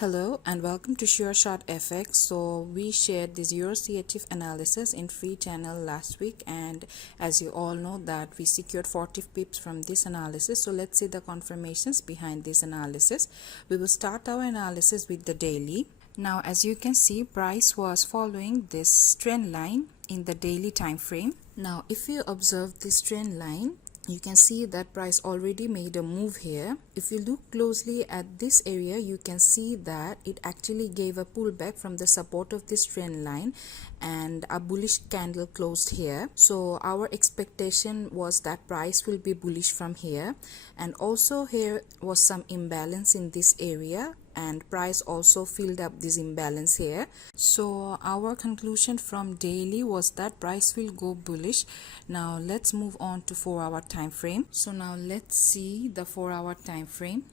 Hello and welcome to SureShotFX. So we shared this EURCHF analysis in free channel last week, and as you all know that we secured 40 pips from this analysis. So let's see the confirmations behind this analysis. We will start our analysis with the daily. Now as you can see, price was following this trend line in the daily time frame. Now if you observe this trend line, you can see that price already made a move here. If you look closely at this area, you can see that it actually gave a pullback from the support of this trend line and a bullish candle closed here. So our expectation was that price will be bullish from here, and also here was some imbalance in this area, and price also filled up this imbalance here. So our conclusion from daily was that price will go bullish. Now let's move on to 4-hour time frame. So now let's see the 4-hour time frame,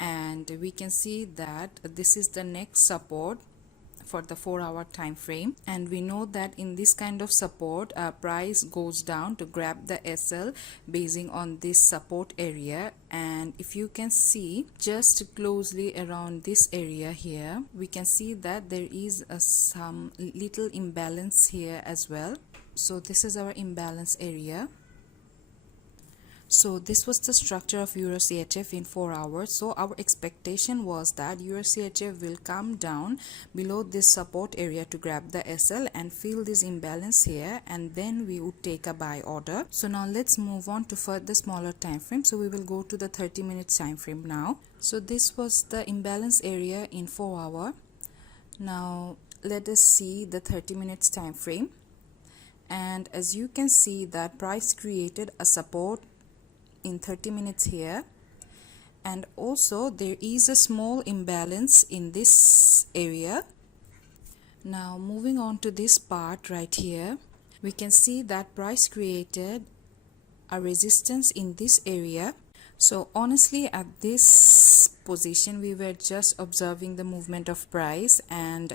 and we can see that this is the next support for the 4-hour time frame, and we know that in this kind of support price goes down to grab the SL basing on this support area. And if you can see just closely around this area here, we can see that there is some little imbalance here as well. So this is our imbalance area. So this was the structure of EURCHF in 4 hours. So our expectation was that EURCHF will come down below this support area to grab the SL and fill this imbalance here, and then we would take a buy order. So now let's move on to further smaller time frame. So we will go to the 30-minute time frame now. So this was the imbalance area in 4 hours. Now let us see the 30 minutes time frame, and as you can see that price created a support in 30 minutes here, and also there is a small imbalance in this area. Now moving on to this part right here, we can see that price created a resistance in this area. So honestly, at this position we were just observing the movement of price, and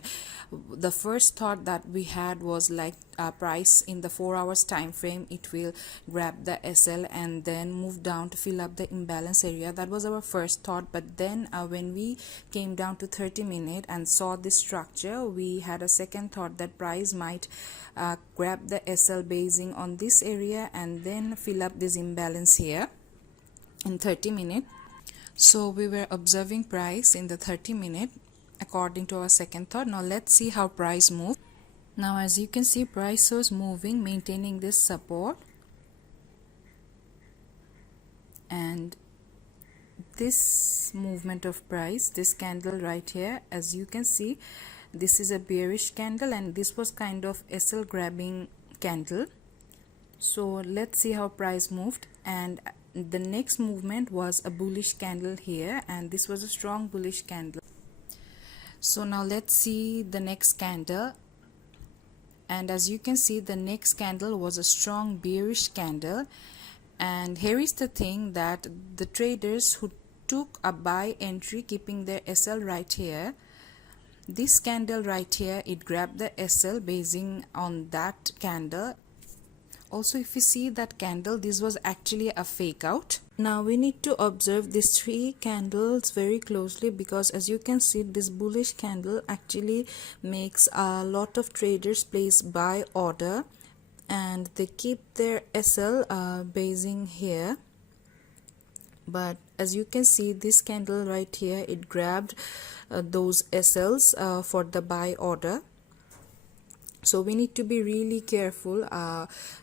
the first thought that we had was like price in the 4 hours time frame, it will grab the SL and then move down to fill up the imbalance area. That was our first thought, but then when we came down to 30 minutes and saw this structure, we had a second thought that price might grab the SL basing on this area and then fill up this imbalance here in 30 minutes. So we were observing price in the 30 minutes according to our second thought. Now let's see how price moved. Now as you can see, price was moving, maintaining this support, and this movement of price, this candle right here, as you can see, this is a bearish candle and this was kind of SL grabbing candle. So let's see how price moved, and the next movement was a bullish candle here, and this was a strong bullish candle. So now let's see the next candle, and as you can see, the next candle was a strong bearish candle. And here is the thing, that the traders who took a buy entry keeping their SL right here, this candle right here, it grabbed the SL basing on that candle. Also, if you see that candle, this was actually a fake out. Now we need to observe these three candles very closely, because as you can see, this bullish candle actually makes a lot of traders place buy order and they keep their SL basing here. But as you can see, this candle right here, it grabbed those SLs for the buy order. So we need to be really careful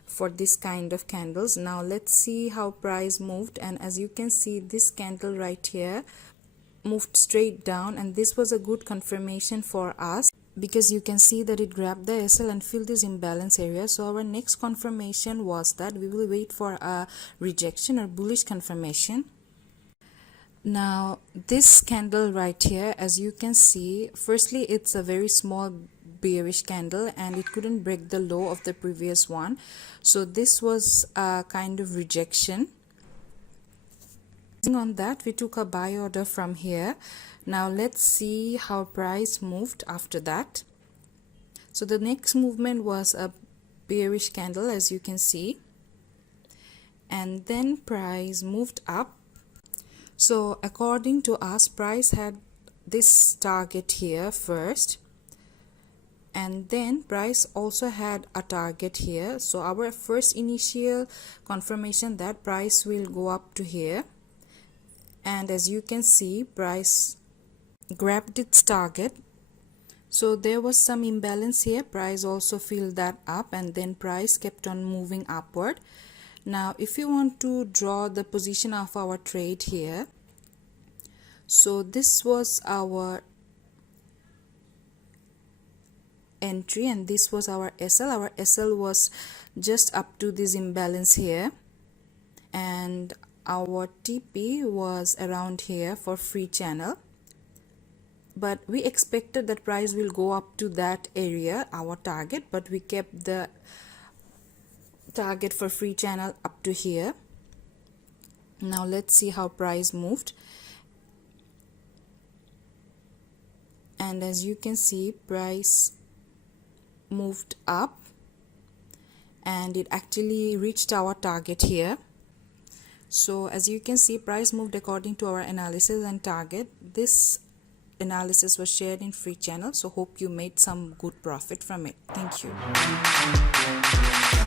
for this kind of candles. Now let's see how price moved, and as you can see, this candle right here moved straight down, and this was a good confirmation for us, because you can see that it grabbed the SL and filled this imbalance area. So our next confirmation was that we will wait for a rejection or bullish confirmation. Now this candle right here, as you can see, firstly it's a very small bearish candle and it couldn't break the low of the previous one, so this was a kind of rejection. On that, we took a buy order from here. Now let's see how price moved after that. So the next movement was a bearish candle, as you can see, and then price moved up. So according to us, price had this target here first, and then price also had a target here. So our first initial confirmation that price will go up to here, and as you can see, price grabbed its target. So there was some imbalance here, price also filled that up, and then price kept on moving upward. Now if you want to draw the position of our trade here, so this was our entry and this was our SL. Our SL was just up to this imbalance here, and our TP was around here for free channel, but we expected that price will go up to that area, our target, but we kept the target for free channel up to here. Now let's see how price moved, and as you can see, price moved up and it actually reached our target here. So as you can see, price moved according to our analysis and target. This analysis was shared in free channel, so hope you made some good profit from it. Thank you.